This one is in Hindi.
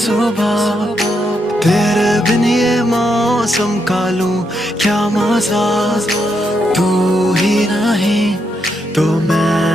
सुबह, तेरे बिन ये मौसम का लूं क्या मजा। तू ही नहीं तो मैं